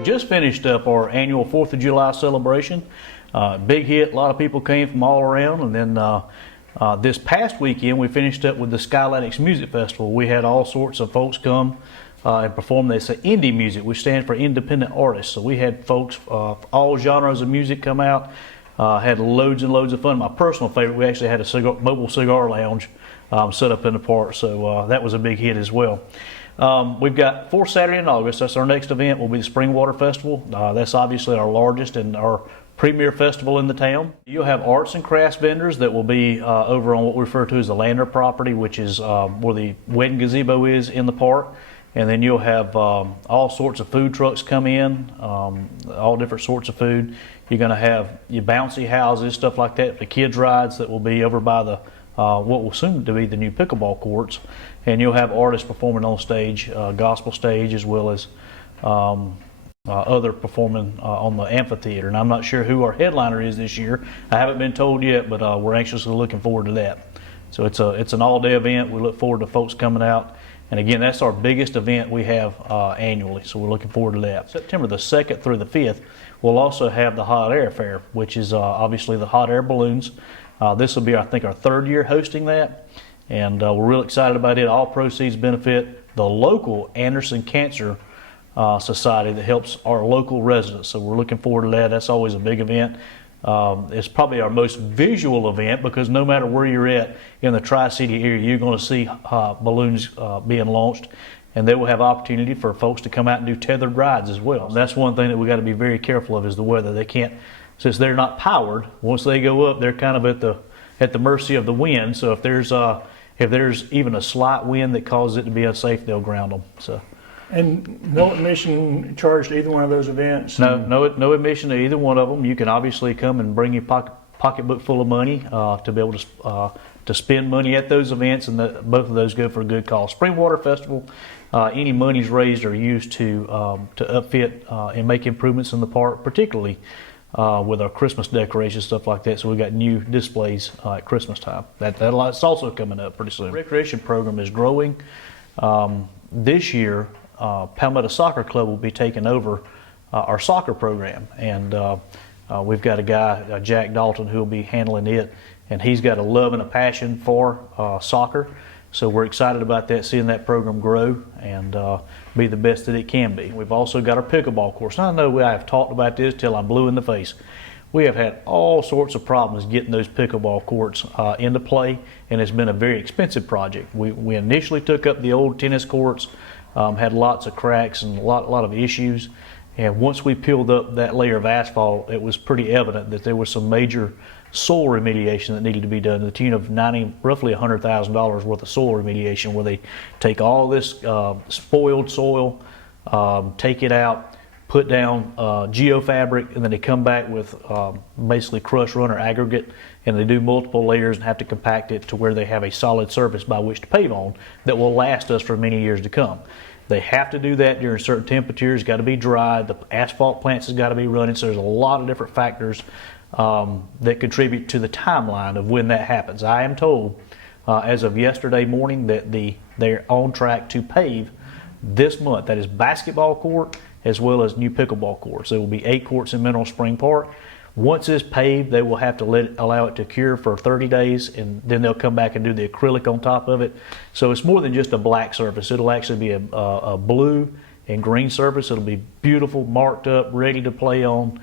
We just finished up our annual 4th of July celebration. Big hit, a lot of people came from all around, and then this past weekend we finished up with the Skylatics Music Festival. We had all sorts of folks come and perform this indie music, which stands for independent artists. So we had folks all genres of music come out, had loads and loads of fun. My personal favorite, we actually had a mobile cigar lounge set up in the park, so that was a big hit as well. We've got 4th Saturday in August. That's our next event. Will be the Spring Water Festival. That's obviously our largest and our premier festival in the town. You'll have arts and crafts vendors that will be over on what we refer to as the Lander property, which is where the wedding gazebo is in the park. And then you'll have all sorts of food trucks come in, all different sorts of food. You're going to have your bouncy houses, stuff like that, the kids' rides that will be over by the what will soon to be the new pickleball courts. And you'll have artists performing on stage, gospel stage, as well as other performing on the amphitheater. And I'm not sure who our headliner is this year. I haven't been told yet, but we're anxiously looking forward to that. So it's an all-day event. We look forward to folks coming out. And again, that's our biggest event we have annually, so we're looking forward to that. September the 2nd through the 5th, we'll also have the Hot Air Fair, which is obviously the hot air balloons. This will be, I think, our 3rd year hosting that, and we're real excited about it. All proceeds benefit the local Anderson Cancer Society that helps our local residents, so we're looking forward to that. That's always a big event. It's probably our most visual event because no matter where you're at in the Tri-City area, you're going to see balloons being launched, and they will have opportunity for folks to come out and do tethered rides as well. That's one thing that we got to be very careful of is the weather. They can't, since they're not powered, once they go up, they're kind of at the mercy of the wind. So if there's even a slight wind that causes it to be unsafe, they'll ground them. So. And no admission charged to either one of those events? No admission to either one of them. You can obviously come and bring your pocketbook full of money to be able to spend money at those events, and both of those go for a good cause. Spring Water Festival, any monies raised are used to upfit and make improvements in the park, particularly with our Christmas decorations, stuff like that. So we've got new displays at Christmas time. That's also coming up pretty soon. The recreation program is growing. This year, Palmetto Soccer Club will be taking over our soccer program, and we've got a guy, Jack Dalton, who will be handling it, and he's got a love and a passion for soccer, so we're excited about that, seeing that program grow and be the best that it can be. We've also got our pickleball course. Now, I know I have talked about this till I'm blue in the face. We have had all sorts of problems getting those pickleball courts into play, and it's been a very expensive project. We initially took up the old tennis courts, had lots of cracks and a lot of issues, and once we peeled up that layer of asphalt, it was pretty evident that there was some major soil remediation that needed to be done to the tune of roughly $100,000 worth of soil remediation, where they take all this spoiled soil, take it out, put down geofabric, and then they come back with basically crushed runner aggregate, and they do multiple layers and have to compact it to where they have a solid surface by which to pave on that will last us for many years to come. They have to do that during certain temperatures. It's got to be dry. The asphalt plants has got to be running. So there's a lot of different factors that contribute to the timeline of when that happens. I am told as of yesterday morning that they're on track to pave this month. That is basketball court as well as new pickleball courts. There will be 8 courts in Mineral Spring Park. Once it's paved, they will have to allow it to cure for 30 days, and then they'll come back and do the acrylic on top of it. So it's more than just a black surface. It'll actually be a blue and green surface. It'll be beautiful, marked up, ready to play on.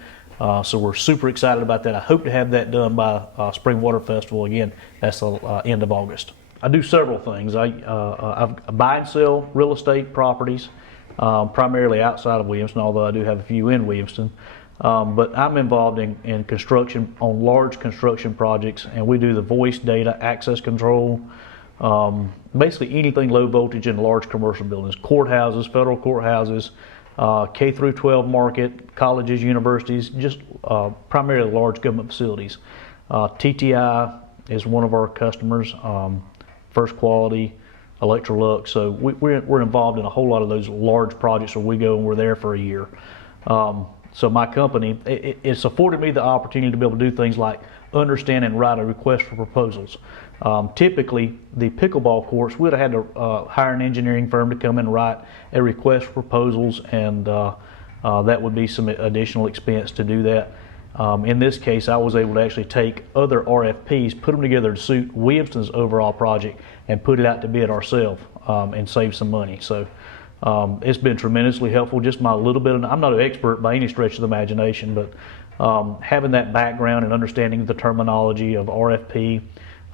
So we're super excited about that. I hope to have that done by Spring Water Festival. Again, that's the end of August. I do several things. I buy and sell real estate properties, primarily outside of Williamston, although I do have a few in Williamston. But I'm involved in construction, on large construction projects, and we do the voice data access control, basically anything low voltage in large commercial buildings, courthouses, federal courthouses, K through 12 market, colleges, universities, just primarily large government facilities. TTI is one of our customers, First Quality, Electrolux, so we're involved in a whole lot of those large projects where we go and we're there for a year. So my company, it's afforded me the opportunity to be able to do things like understand and write a request for proposals. Typically, the pickleball courts, we'd have had to hire an engineering firm to come and write a request for proposals and that would be some additional expense to do that. In this case, I was able to actually take other RFPs, put them together to suit Williamston's overall project, and put it out to bid ourselves and save some money. So it's been tremendously helpful. Just my little bit I'm not an expert by any stretch of the imagination, but having that background and understanding the terminology of RFP,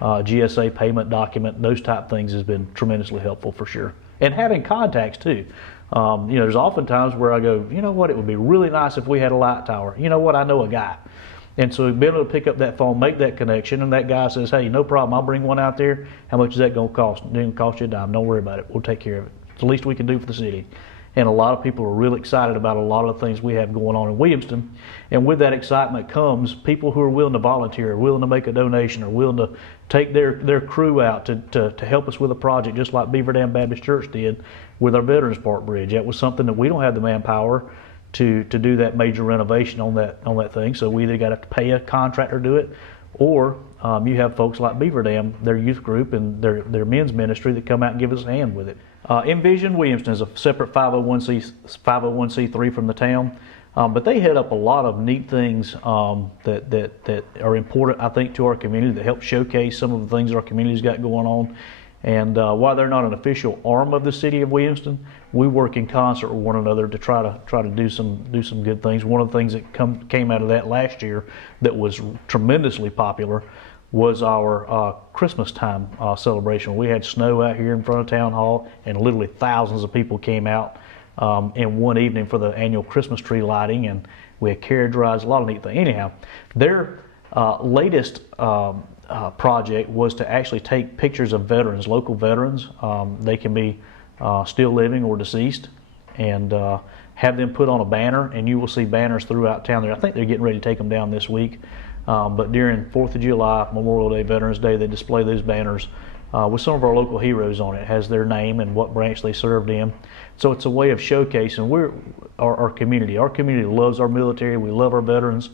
GSA payment document, those type things has been tremendously helpful for sure. And having contacts too. There's often times where I go, you know what, it would be really nice if we had a light tower. You know what, I know a guy. And so being able to pick up that phone, make that connection, and that guy says, hey, no problem, I'll bring one out there. How much is that going to cost? It didn't cost you a dime. Don't worry about it. We'll take care of it. It's the least we can do for the city. And a lot of people are really excited about a lot of the things we have going on in Williamston. And with that excitement comes people who are willing to volunteer, willing to make a donation, or willing to take their crew out to help us with a project, just like Beaver Dam Baptist Church did with our Veterans Park Bridge. That was something that we don't have the manpower to do that major renovation on that thing. So we either got to pay a contractor to do it, or you have folks like Beaver Dam, their youth group and their men's ministry that come out and give us a hand with it. Envision Williamston is a separate 501c3 from the town, but they head up a lot of neat things that are important, I think, to our community, that help showcase some of the things our community's got going on. And while they're not an official arm of the city of Williamston, we work in concert with one another to try to do some good things. One of the things that came out of that last year that was tremendously popular was our Christmas time celebration. We had snow out here in front of Town Hall, and literally thousands of people came out in one evening for the annual Christmas tree lighting, and we had carriage rides, a lot of neat things. Anyhow, their latest project was to actually take pictures of veterans, local veterans. They can be still living or deceased, and have them put on a banner, and you will see banners throughout town there. I think they're getting ready to take them down this week. But during 4th of July, Memorial Day, Veterans Day, they display those banners with some of our local heroes on it. It has their name and what branch they served in. So it's a way of showcasing our community. Our community loves our military. We love our veterans.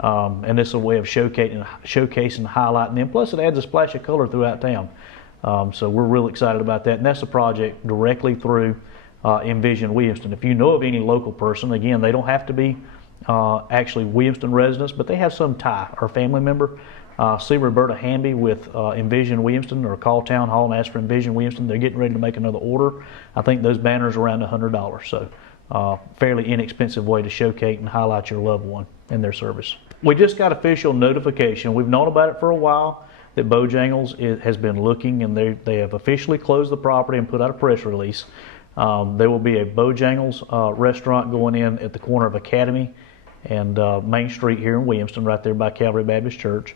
And it's a way of showcasing, highlighting them. Plus, it adds a splash of color throughout town. So we're real excited about that. And that's a project directly through Envision Williamston. If you know of any local person, again, they don't have to be actually Williamston residents, but they have some tie or family member. See Roberta Hamby with Envision Williamston, or call Town Hall and ask for Envision Williamston. They're getting ready to make another order. I think those banners are around $100, so fairly inexpensive way to showcase and highlight your loved one and their service. We just got official notification. We've known about it for a while, that Bojangles has been looking, and they have officially closed the property and put out a press release. There will be a Bojangles restaurant going in at the corner of Academy and Main Street here in Williamston, right there by Calvary Baptist Church.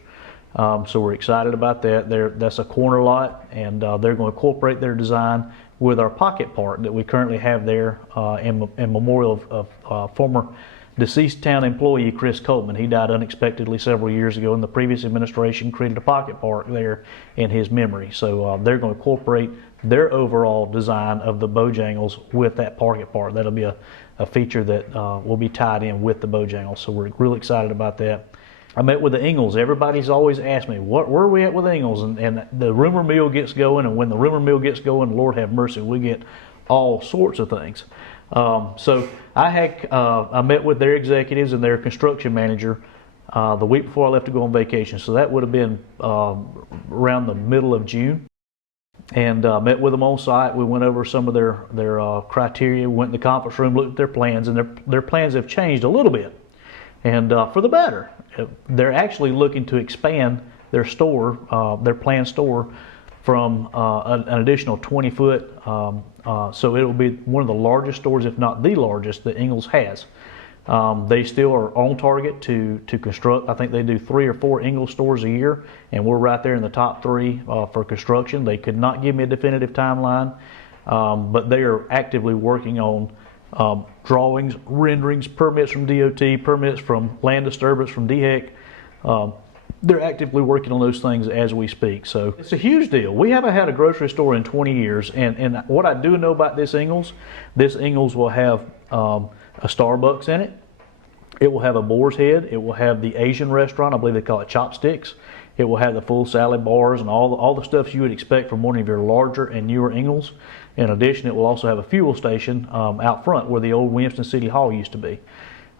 So we're excited about that. That's a corner lot, and they're going to incorporate their design with our pocket park that we currently have there in memorial of former deceased town employee Chris Coleman. He died unexpectedly several years ago, and the previous administration created a pocket park there in his memory. So they're going to incorporate their overall design of the Bojangles with that pocket park. That'll be a feature that will be tied in with the Bojangles. So we're really excited about that. I met with the Ingles. Everybody's always asked me, where are we at with Ingles? And the rumor mill gets going, and when the rumor mill gets going, Lord have mercy, we get all sorts of things. So I met with their executives and their construction manager the week before I left to go on vacation. So that would have been around the middle of June. And met with them on site. We went over some of their criteria. We went in the conference room, looked at their plans, and their plans have changed a little bit, and for the better. They're actually looking to expand their store, their planned store, from an additional 20 foot. So it will be one of the largest stores, if not the largest, that Ingles has. They still are on target to construct. I think they do 3 or 4 Ingles stores a year, and we're right there in the top 3 for construction. They could not give me a definitive timeline, but they are actively working on drawings, renderings, permits from DOT, permits from land disturbance from DHEC. They're actively working on those things as we speak. So it's a huge deal. We haven't had a grocery store in 20 years, and what I do know about this Ingles will have a Starbucks in it. It will have a Boar's Head. It will have the Asian restaurant. I believe they call it Chopsticks. It will have the full salad bars and all the stuff you would expect from one of your larger and newer Ingles. In addition, it will also have a fuel station out front where the old Williamston City Hall used to be.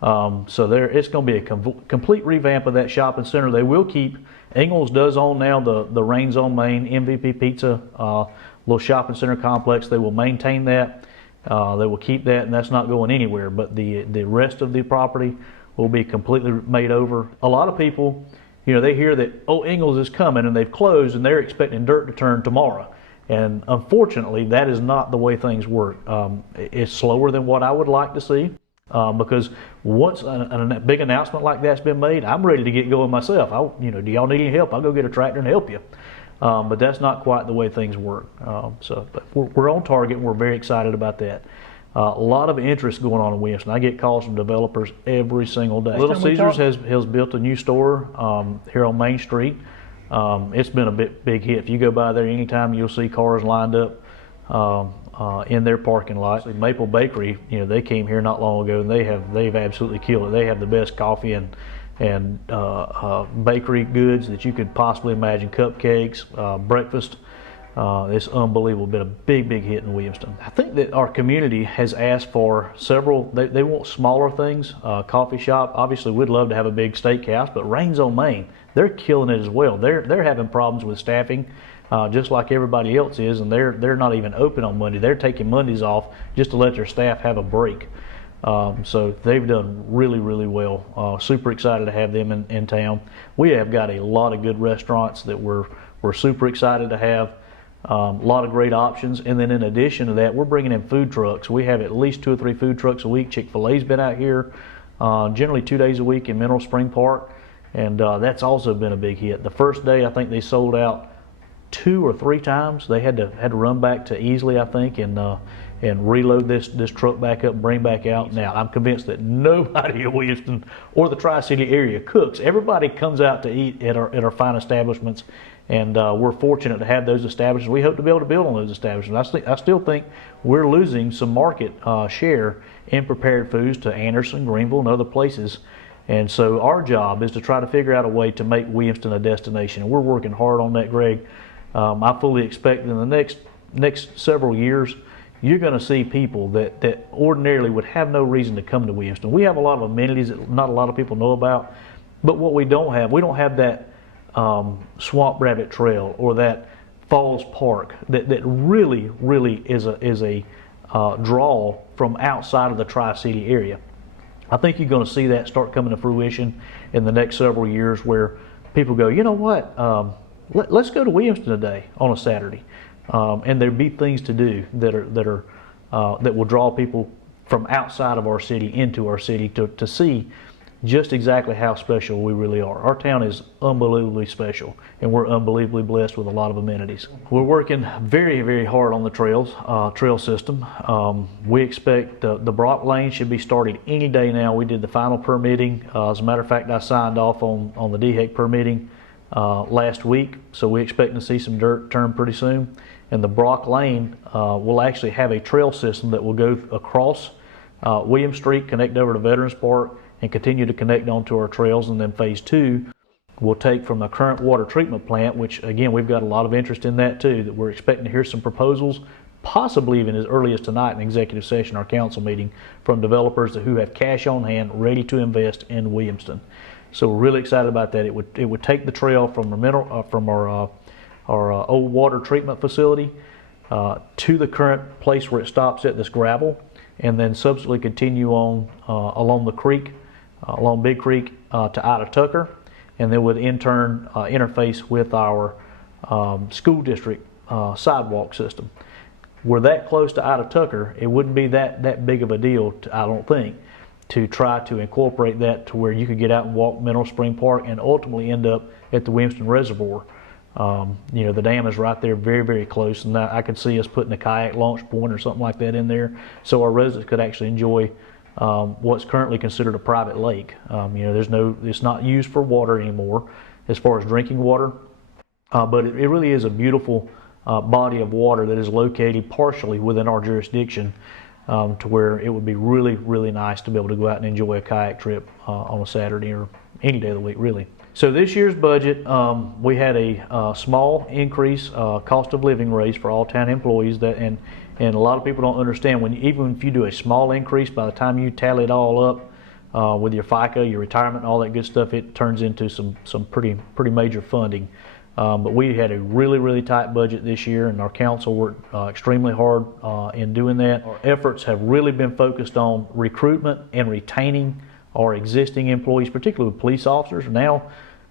So it's going to be a complete revamp of that shopping center. They will keep, Ingles does own now the Rains on Main MVP Pizza little shopping center complex. They will maintain that. They will keep that, and that's not going anywhere. But the rest of the property will be completely made over. A lot of people, they hear that, oh, Ingles is coming and they've closed and they're expecting dirt to turn tomorrow. And unfortunately, that is not the way things work. It's slower than what I would like to see because once a big announcement like that's been made, I'm ready to get going myself. Do y'all need any help? I'll go get a tractor and help you. But that's not quite the way things work. But we're on target and we're very excited about that. A lot of interest going on in Williamston. I get calls from developers every single day. Little Caesars has built a new store here on Main Street. It's been a big hit. If you go by there anytime, you'll see cars lined up in their parking lot. Maple Bakery, they came here not long ago and they've absolutely killed it. They have the best coffee and bakery goods that you could possibly imagine. Cupcakes, breakfast. It's unbelievable. Been a big hit in Williamston. I think that our community has asked for several. They want smaller things. Coffee shop. Obviously, we'd love to have a big steakhouse, but Rains on Main, they're killing it as well. They're having problems with staffing, just like everybody else is, and they're not even open on Monday. They're taking Mondays off just to let their staff have a break. So they've done really well. Super excited to have them in town. We have got a lot of good restaurants that we're super excited to have. A lot of great options, and then in addition to that, we're bringing in food trucks. We have at least 2 or 3 food trucks a week. Chick-fil-A's been out here generally 2 days a week in Mineral Spring Park, and that's also been a big hit. The first day, I think they sold out 2 or 3 times. They had to run back to Easley, I think, and reload this truck back up and bring back out. Now, I'm convinced that nobody in Williamston or the Tri-City area cooks. Everybody comes out to eat at our fine establishments, and we're fortunate to have those establishments. We hope to be able to build on those establishments. I still think we're losing some market share in prepared foods to Anderson, Greenville, and other places. And so our job is to try to figure out a way to make Williamston a destination. And we're working hard on that, Greg. I fully expect in the next several years, you're going to see people that ordinarily would have no reason to come to Williamston. We have a lot of amenities that not a lot of people know about, but what we don't have that Swamp Rabbit Trail or that Falls Park that really is a draw from outside of the Tri-City area. I think you're going to see that start coming to fruition in the next several years, where people go, you know what, let's go to Williamston today on a Saturday, and there'll be things to do that will draw people from outside of our city into our city to see just exactly how special we really are. Our town is unbelievably special, and we're unbelievably blessed with a lot of amenities. We're working very hard on the trail system. We expect the Brock Lane should be started any day now. We did the final permitting. As a matter of fact, I signed off on the DHEC permitting last week, so we're expecting to see some dirt turn pretty soon. And the Brock Lane will actually have a trail system that will go across William Street, connect over to Veterans Park, and continue to connect onto our trails. And then phase 2 will take from the current water treatment plant, which again, we've got a lot of interest in that too, that we're expecting to hear some proposals, possibly even as early as tonight in executive session, our council meeting, from developers who have cash on hand ready to invest in Williamston. So we're really excited about that. It would take the trail from our old water treatment facility to the current place where it stops at, this gravel, and then subsequently continue on along the creek, along Big Creek to Ida Tucker, and then would in turn interface with our school district sidewalk system. We're that close to Ida Tucker, it wouldn't be that big of a deal, I don't think, to try to incorporate that to where you could get out and walk Mineral Spring Park and ultimately end up at the Williamston Reservoir. The dam is right there, very close, and I could see us putting a kayak launch point or something like that in there, so our residents could actually enjoy what's currently considered a private lake. It's not used for water anymore as far as drinking water, but it really is a beautiful body of water that is located partially within our jurisdiction, to where it would be really nice to be able to go out and enjoy a kayak trip on a Saturday or any day of the week, really. So this year's budget, we had a small increase, cost of living raise for all town employees. And a lot of people don't understand, even if you do a small increase, by the time you tally it all up with your FICA, your retirement, all that good stuff, it turns into some pretty major funding. But we had a really tight budget this year, and our council worked extremely hard in doing that. Our efforts have really been focused on recruitment and retaining our existing employees, particularly with police officers. Now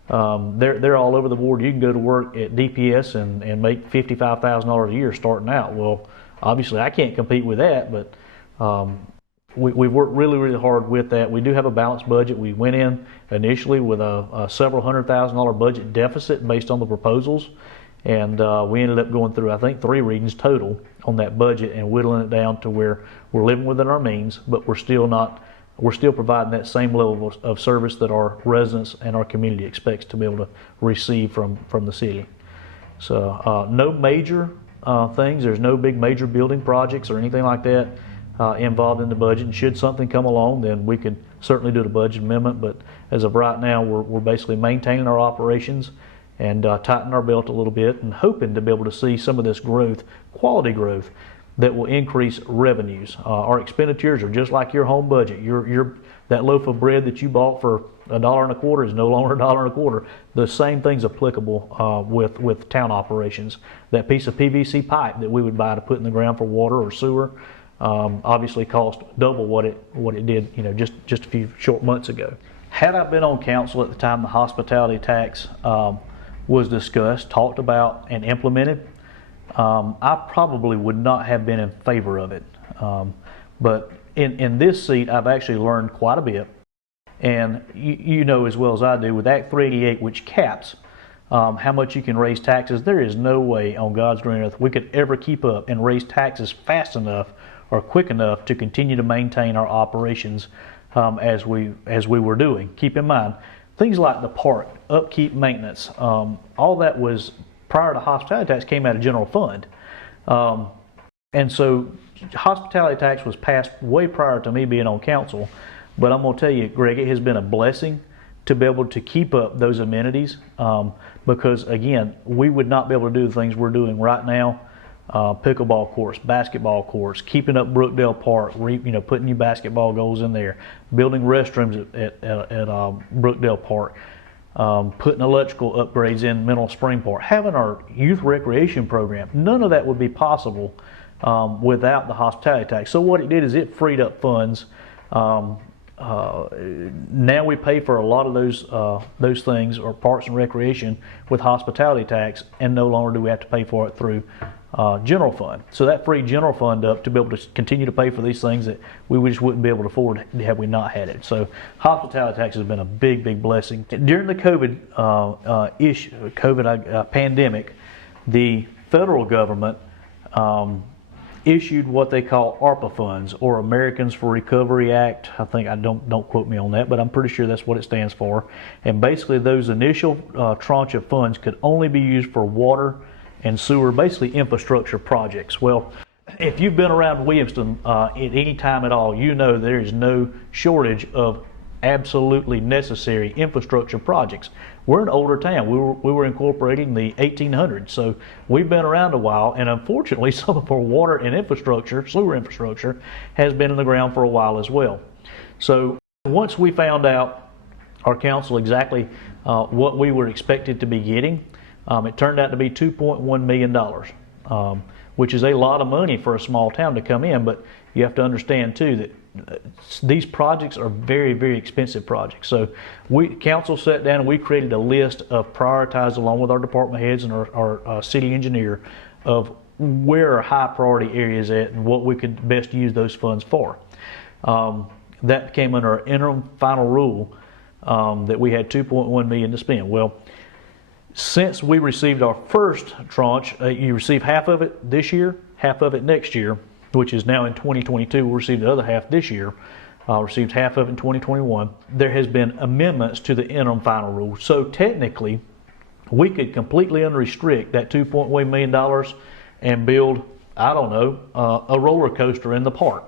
they're all over the board. You can go to work at DPS and make $55,000 a year starting out. Well, obviously I can't compete with that, but we've worked really hard with that. We do have a balanced budget. We went in initially with a several $100,000 budget deficit based on the proposals, and we ended up going through, I think, 3 readings total on that budget and whittling it down to where we're living within our means, but we're still providing that same level of service that our residents and our community expects to be able to receive from the city. So no major things. There's no big major building projects or anything like that involved in the budget. And should something come along, then we could certainly do the budget amendment. But as of right now, we're basically maintaining our operations and tightening our belt a little bit and hoping to be able to see some of this growth, quality growth, that will increase revenues. Our expenditures are just like your home budget. That loaf of bread that you bought for $1.25 is no longer $1.25. The same thing's applicable with town operations. That piece of PVC pipe that we would buy to put in the ground for water or sewer obviously cost double what it did, just a few short months ago. Had I been on council at the time the hospitality tax was discussed, talked about, and implemented, I probably would not have been in favor of it. But in this seat, I've actually learned quite a bit. And you know as well as I do, with Act 388, which caps how much you can raise taxes, there is no way on God's green earth we could ever keep up and raise taxes fast enough or quick enough to continue to maintain our operations as we were doing. Keep in mind, things like the park, upkeep, maintenance, all that was prior to hospitality tax came out of general fund. And so hospitality tax was passed way prior to me being on council. But I'm going to tell you, Greg, it has been a blessing to be able to keep up those amenities because, again, we would not be able to do the things we're doing right now. Pickleball courts, basketball courts, keeping up Brookdale Park, putting new basketball goals in there, building restrooms at Brookdale Park, putting electrical upgrades in Mineral Spring Park, having our youth recreation program. None of that would be possible without the hospitality tax. So what it did is it freed up funds. Now we pay for a lot of those things, or parks and recreation, with hospitality tax, and no longer do we have to pay for it through general fund. So that freed general fund up to be able to continue to pay for these things that we just wouldn't be able to afford had we not had it. So hospitality tax has been a big blessing. During the COVID pandemic, the federal government issued what they call ARPA funds, or Americans for Recovery Act. I think, don't quote me on that, but I'm pretty sure that's what it stands for. And basically those initial tranche of funds could only be used for water and sewer, basically infrastructure projects. Well, if you've been around Williamston at any time at all, you know there is no shortage of absolutely necessary infrastructure projects. We're an older town. We were incorporated in the 1800s, so we've been around a while, and unfortunately some of our water and infrastructure, sewer infrastructure, has been in the ground for a while as well. So once we found out, our council, exactly what we were expected to be getting, it turned out to be $2.1 million, which is a lot of money for a small town to come in, but you have to understand too that these projects are very expensive projects. So council sat down and we created a list of prioritized, along with our department heads and our city engineer, of where are high priority areas at and what we could best use those funds for. That came under our interim final rule that we had $2.1 million to spend. Well, since we received our first tranche, you receive half of it this year, half of it next year, which is now in 2022. We'll receive the other half this year. Received half of it in 2021. There has been amendments to the interim final rule. So technically, we could completely unrestrict that $2.1 million and build, I don't know, a roller coaster in the park.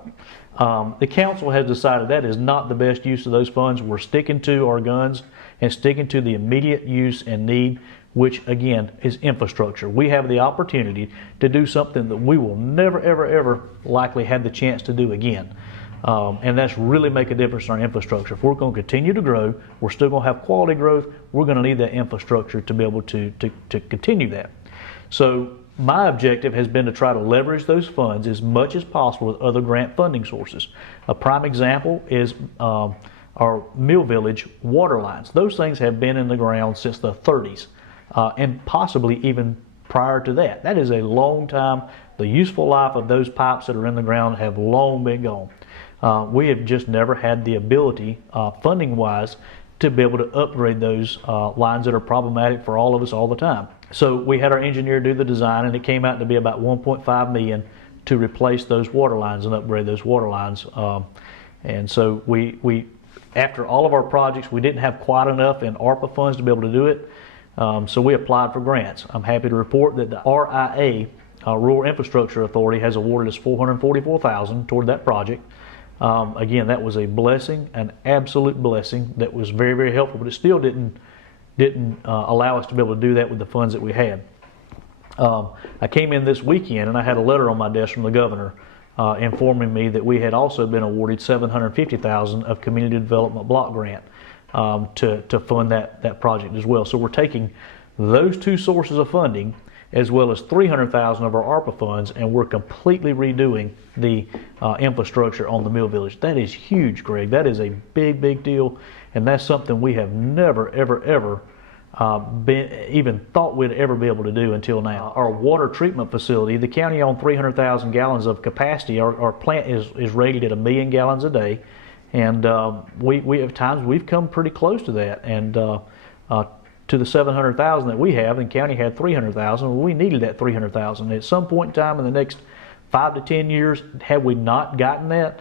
The council has decided that is not the best use of those funds. We're sticking to our guns and sticking to the immediate use and need, which again is infrastructure. We have the opportunity to do something that we will never, ever, ever likely have the chance to do again. And that's really make a difference in our infrastructure. If we're going to continue to grow, we're still going to have quality growth, we're going to need that infrastructure to be able to continue that. So my objective has been to try to leverage those funds as much as possible with other grant funding sources. A prime example is our Mill Village water lines. Those things have been in the ground since the 30s and possibly even prior to that. That is a long time. The useful life of those pipes that are in the ground have long been gone. We have just never had the ability, funding-wise, to be able to upgrade those lines that are problematic for all of us all the time. So we had our engineer do the design, and it came out to be about $1.5 million to replace those water lines and upgrade those water lines. And so we after all of our projects, we didn't have quite enough in ARPA funds to be able to do it. So we applied for grants. I'm happy to report that the RIA, Rural Infrastructure Authority, has awarded us $444,000 toward that project. Again, that was a blessing, an absolute blessing that was very, very helpful, but it still didn't allow us to be able to do that with the funds that we had. I came in this weekend and I had a letter on my desk from the governor informing me that we had also been awarded $750,000 of community development block grant to fund that project as well. So we're taking those two sources of funding as well as $300,000 of our ARPA funds, and we're completely redoing the infrastructure on the Mill Village. That is huge, Greg. That is a big, big deal, and that's something we have never, ever, ever even thought we'd ever be able to do until now. Our water treatment facility, the county owned 300,000 gallons of capacity. Our plant is rated at 1 million gallons a day, and we at times we've come pretty close to that, and to the 700,000 that we have, and the county had 300,000. Well, we needed that 300,000. At some point in time in the next 5 to 10 years, had we not gotten that,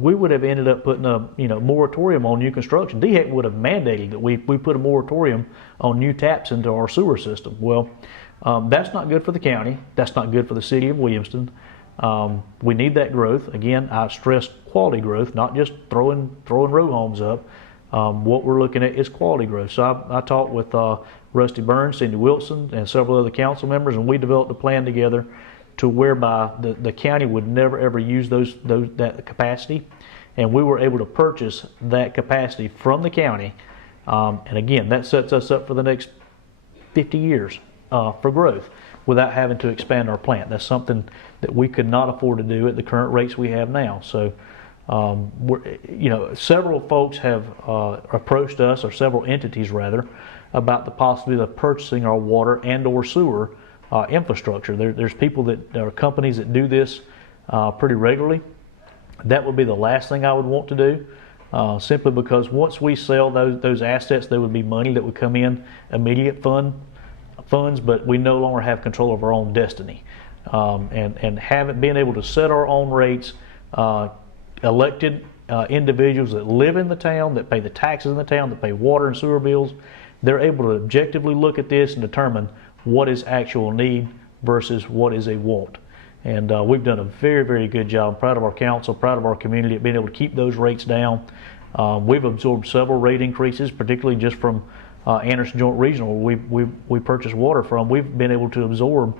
we would have ended up putting a moratorium on new construction. DHEC would have mandated that we put a moratorium on new taps into our sewer system. Well, that's not good for the county. That's not good for the city of Williamston. We need that growth. Again, I stress quality growth, not just throwing row homes up. What we're looking at is quality growth. So I talked with Rusty Burns, Cindy Wilson, and several other council members, and we developed a plan together to whereby the county would never ever use that capacity, and we were able to purchase that capacity from the county. And again, that sets us up for the next 50 years for growth without having to expand our plant. That's something that we could not afford to do at the current rates we have now. So. Several folks have approached us, or several entities rather, about the possibility of purchasing our water and or sewer infrastructure. There's people there are companies that do this pretty regularly. That would be the last thing I would want to do, simply because once we sell those assets, there would be money that would come in, immediate funds, but we no longer have control of our own destiny. And having been able to set our own rates, elected individuals that live in the town, that pay the taxes in the town, that pay water and sewer bills, they're able to objectively look at this and determine what is actual need versus what is a want. And we've done a very, very good job. I'm proud of our council, proud of our community at being able to keep those rates down. We've absorbed several rate increases, particularly just from Anderson Joint Regional, we purchased water from. We've been able to absorb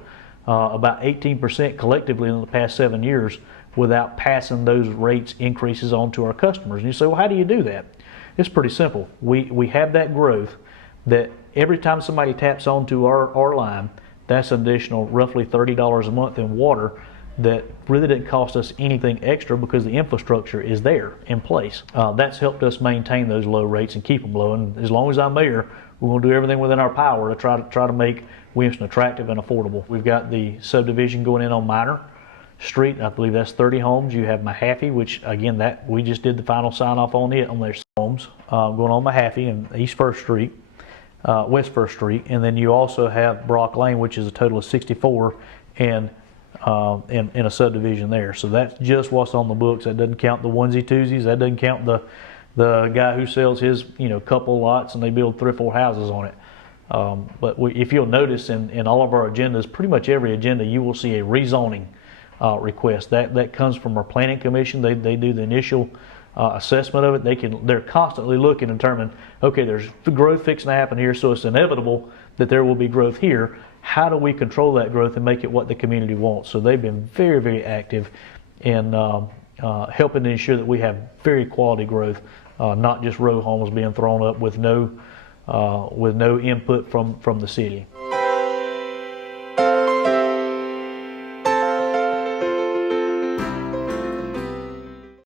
about 18% collectively in the past 7 years without passing those rates increases on to our customers. And you say, well, how do you do that? It's pretty simple. We have that growth that every time somebody taps onto our line, that's an additional roughly $30 a month in water that really didn't cost us anything extra because the infrastructure is there in place. That's helped us maintain those low rates and keep them low. And as long as I'm mayor, we're going to do everything within our power to try to make Williamston attractive and affordable. We've got the subdivision going in on Minor Street. I believe that's 30 homes. You have Mahaffey, which again, that we just did the final sign off on it on their homes going on Mahaffey and East First Street, West First Street, and then you also have Brock Lane, which is a total of 64 and in a subdivision there. So that's just what's on the books. That doesn't count the onesie twosies. That doesn't count the guy who sells his couple lots and they build 3 or 4 houses on it. But if you'll notice in all of our agendas, pretty much every agenda, you will see a rezoning request. That comes from our planning commission. They do the initial assessment of it. They're constantly looking and determine, okay, there's growth fixing to happen here, so it's inevitable that there will be growth here. How do we control that growth and make it what the community wants? So they've been very, very active in helping to ensure that we have very quality growth, not just row homes being thrown up with no input from the city.